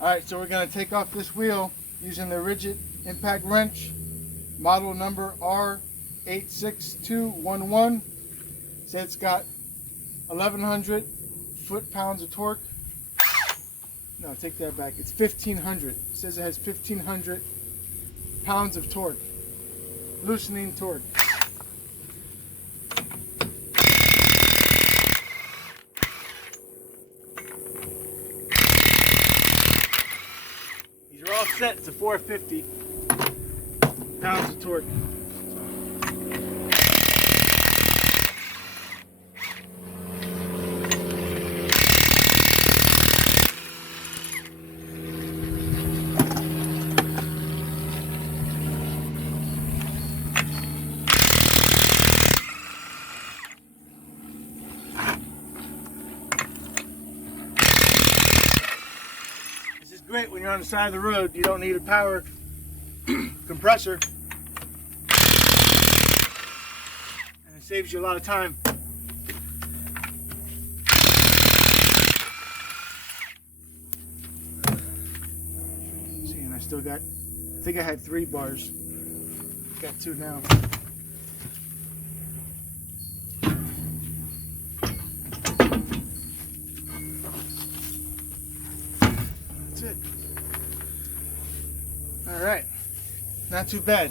Alright, so we're going to take off this wheel using the Ridgid Impact Wrench, model number R86211. So it's got 1100 foot-pounds of torque. No, take that back. It's 1500. It says it has 1500 pounds of torque. Loosening torque. These are all set to 450 pounds of torque. Great when you're on the side of the road. You don't need a power compressor, and it saves you a lot of time. See, and I still got, I think I had 3 bars. Got 2 now. It. All right, not too bad.